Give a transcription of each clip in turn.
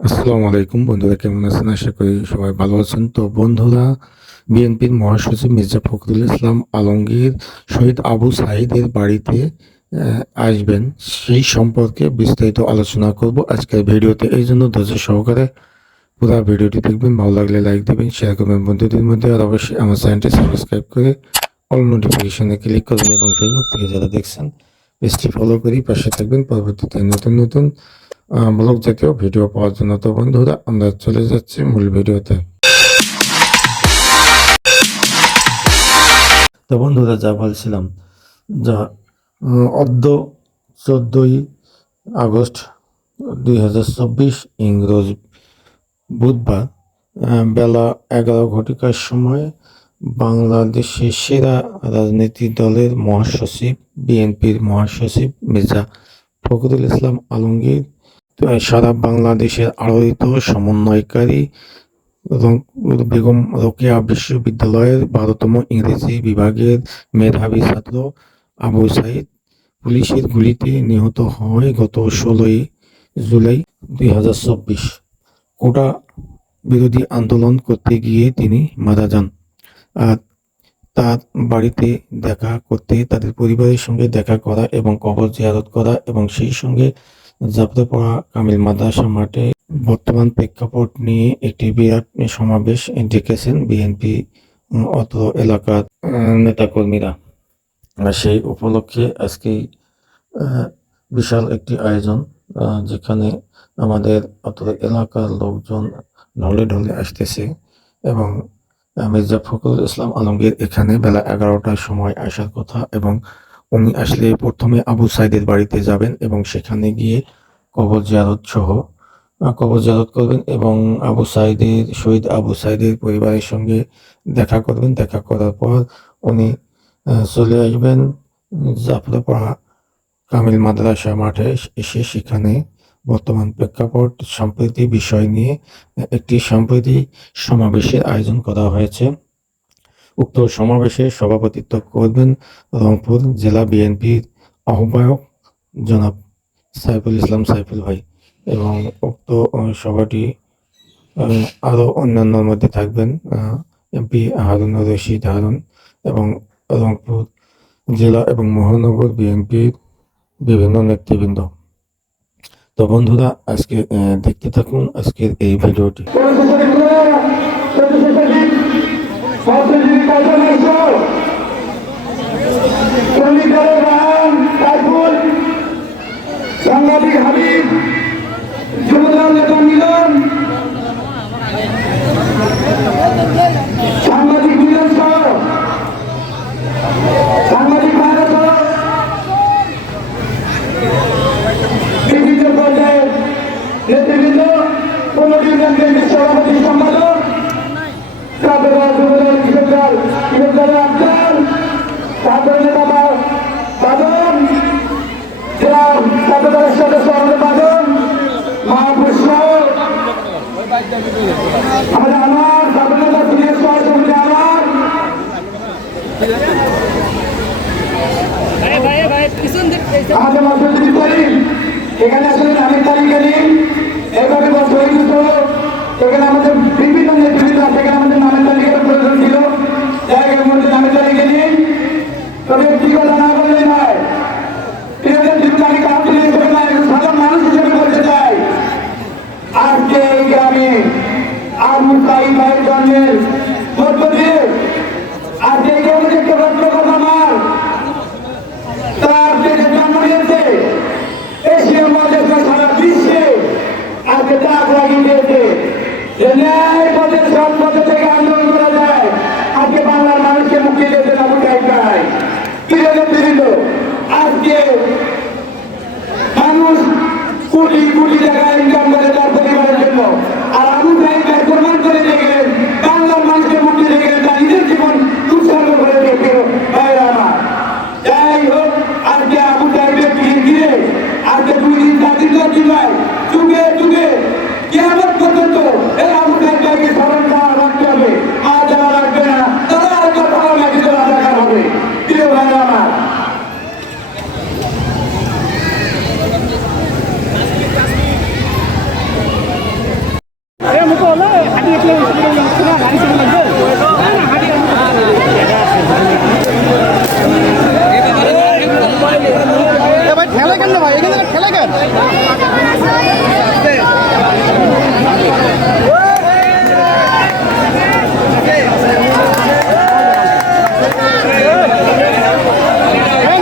আসসালামু আলাইকুম বন্ধুরা, কেমন আছেন? আশা করি সবাই ভালো আছেন। তো বন্ধুরা, বিএনপির মহাসচিব মির্জা ফখরুল ইসলাম আলমগীর শহীদ আবু সাঈদের বাড়িতে আসবেন, সেই সম্পর্কে বিস্তারিত আলোচনা করব আজকের ভিডিওতে। এই জন্য ধৈর্য সহকারে পুরো ভিডিওটি দেখবেন। ভালো লাগলে লাইক দেবেন, শেয়ার করবেন বন্ধুদের মধ্যে, আর অবশ্যই আমার চ্যানেলটি সাবস্ক্রাইব করে অল নোটিফিকেশনে ক্লিক করবেন এবং ফেসবুক থেকে যারা দেখছেন পেজটি ফলো করেই পাশে থাকবেন পরবর্তীতে নতুন নতুন ব্লগ জাতীয় ভিডিও পাওয়ার জন্য। তো বন্ধুরা, আমরা চলে যাচ্ছি মূল ভিডিওতে। তো বন্ধুরা, যা বলছিলাম, যা অদ্য 14ই আগস্ট 2024 ইংরেজ বুধবার বেলা 11 ঘটিকার সময় বাংলাদেশের সেরা রাজনৈতিক দলের মহাসচিব, বিএনপির মহাসচিব মির্জা ফখরুল ইসলাম আলমগীর সারা বাংলাদেশের আলোড়িত সমন্বয়কারী বেগম রোকেয়া বিশ্ববিদ্যালয়ের 12তম ইংরেজি বিভাগের মেধাবী ছাত্র আবু সাঈদ পুলিশের গুলিতে নিহত হয় গত 16ই জুলাই 2024। কোটা বিরোধী আন্দোলন করতে গিয়ে তিনি মারা যান। আর তার বাড়িতে দেখা করতে, তাদের পরিবারের সঙ্গে দেখা করা এবং কবর জিয়ারত করা এবং সেই সঙ্গে যাত্রাপাড়া কামিল মাদ্রাসা মাঠে বর্তমান প্রেক্ষাপট নিয়ে একটি বিরাট সমাবেশ ডেকেছেন বিএনপি অত্র এলাকার নেতাকর্মীরা। সেই উপলক্ষে আজকে বিশাল একটি আয়োজন, যেখানে আমাদের অত্র এলাকার লোকজন ঢলে ঢলে আসতেছে এবং মির্জা ফখরুল ইসলাম আলমগীর এখানে বেলা 11টার সময় আসার কথা এবং উনি আসলে প্রথমে আবু সাঈদের বাড়িতে যাবেন এবং সেখানে গিয়ে কবর জিয়ারত করবেন এবং শহীদ আবু সাঈদের পরিবারের সঙ্গে দেখা করবেন। দেখা করার পর উনি চলে আসবেন যাত্রাপাড়া কামিল মাদ্রাসা মাঠে এসে সেখানে বর্তমান প্রেক্ষাপট সম্প্রতি বিষয় নিয়ে একটি সম্প্রতি সমাবেশের আয়োজন করা হয়েছে। উক্ত সমাবেশে সভাপতিত্ব করবেন রংপুর জেলা বিএনপির আহ্বায়ক জনাব সাইফুল ইসলাম সাইফুল ভাই এবং উক্ত সভাটি আরও অন্যান্যর মধ্যে থাকবেন এমপি হারুনুর রশিদ হারুন এবং রংপুর জেলা এবং মহানগর বিএনপির বিভিন্ন নেতৃবৃন্দ। তো বন্ধুরা, আজকে দেখতে থাকুন আজকের এই ভিডিওটি। সাংবাদিক হাবিব, যুবদল নেতা মিলন, সাংবাদিক মিলন সহ সাংবাদিক ভারত বিভিন্ন পর্যায়ের নেতৃবৃন্দ, কমিটির কেন্দ্রের সভাপতি সম্পাদক, ছাত্রদল, যুবদল, কৃষক দলের আফজাল, ছাত্র নেতা বাদন, জেলা ছাত্রদলের সদস্য আমাদের বাদন, মহাপুষ্প, আমাদের আমার ছাত্র নেতা সিনিয়র সহসভাপতি আমার, আমাদের মসজিদ করিম, এখানে আসলে নামের তালিকা নেই, এভাবে বহিষ্কৃত। এখানে আমাদের বিভিন্ন নেতৃত্ব আছে, এখানে আমাদের নামের তালিকার প্রয়োজন ছিল, জায়গার মধ্যে নামের তালিকা নেই। তবে একটি কথা না বললে নয়, আমি সাধারণ মানুষ হিসেবে বলতে চাই, আজকে এই গ্রামে আবু সাঈদ ভাইয়ের জন্মের মধ্য দিয়ে আজকে এই গ্রামে দেখতে পাচ্ছ কথা আমার তার যে জন্ম নিয়েছে এশিয়া মহাদেশে সারা বিশ্বে আজকে দাগ লাগিয়ে দিয়েছে যে ন্যায় পথে সব পথে থেকে আন্দোলন করা যায়। আজকে বাংলার মানুষকে মুক্তি দিয়েছে আবু সাঈদ ভাই। আজকে মানুষ কোটি কোটি টাকা ইনকাম করে তার পরিবারের জন্য, আর আবু সাঈদ ভাই প্রমাণ করে দিয়ে গেলেন বাংলার মানুষকে মুক্তি দিয়ে গেলেন, তার নিজের জীবন উৎসর্গ করে দিয়েছিল। ভাইরা আমার, যাই হোক, আজকে আবু সাঈদের ঘিরে আজকে 2 দিন 4 দিন জুলাই যুগে যুগে কিয়ামত পর্যন্ত এই আবু সাঈদ ভাইকে স্মরণ রাখতে হবে। ভাই ঠেলে কেন ভাই, এখানে ঠেলে কেন?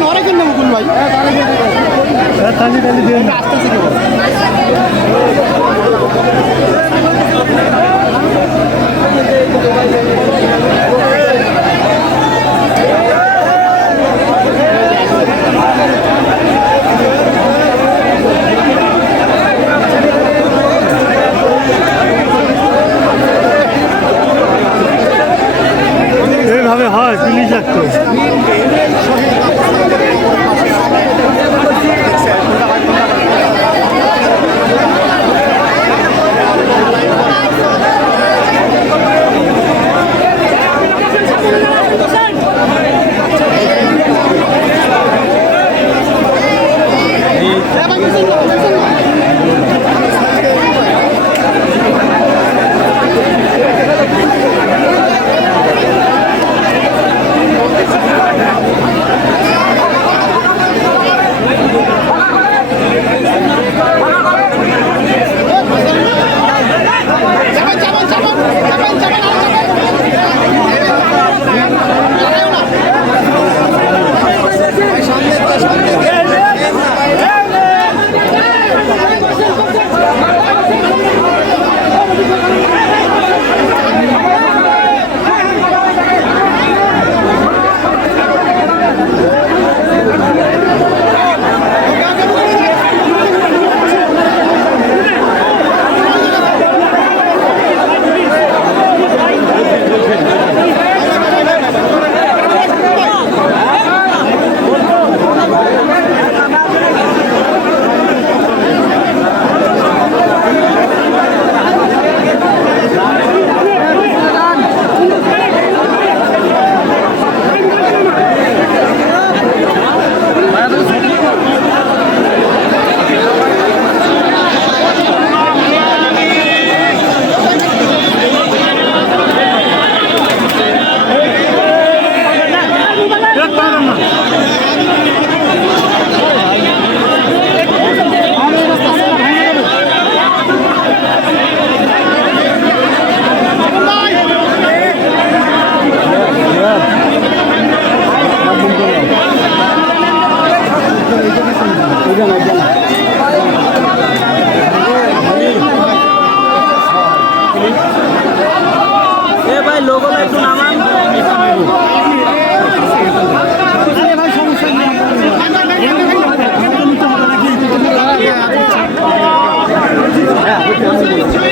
নরে কেন মুকুল ভাই? আস্তে আস্তে এইভাবে হয় পুলিশ একটু সমস্যা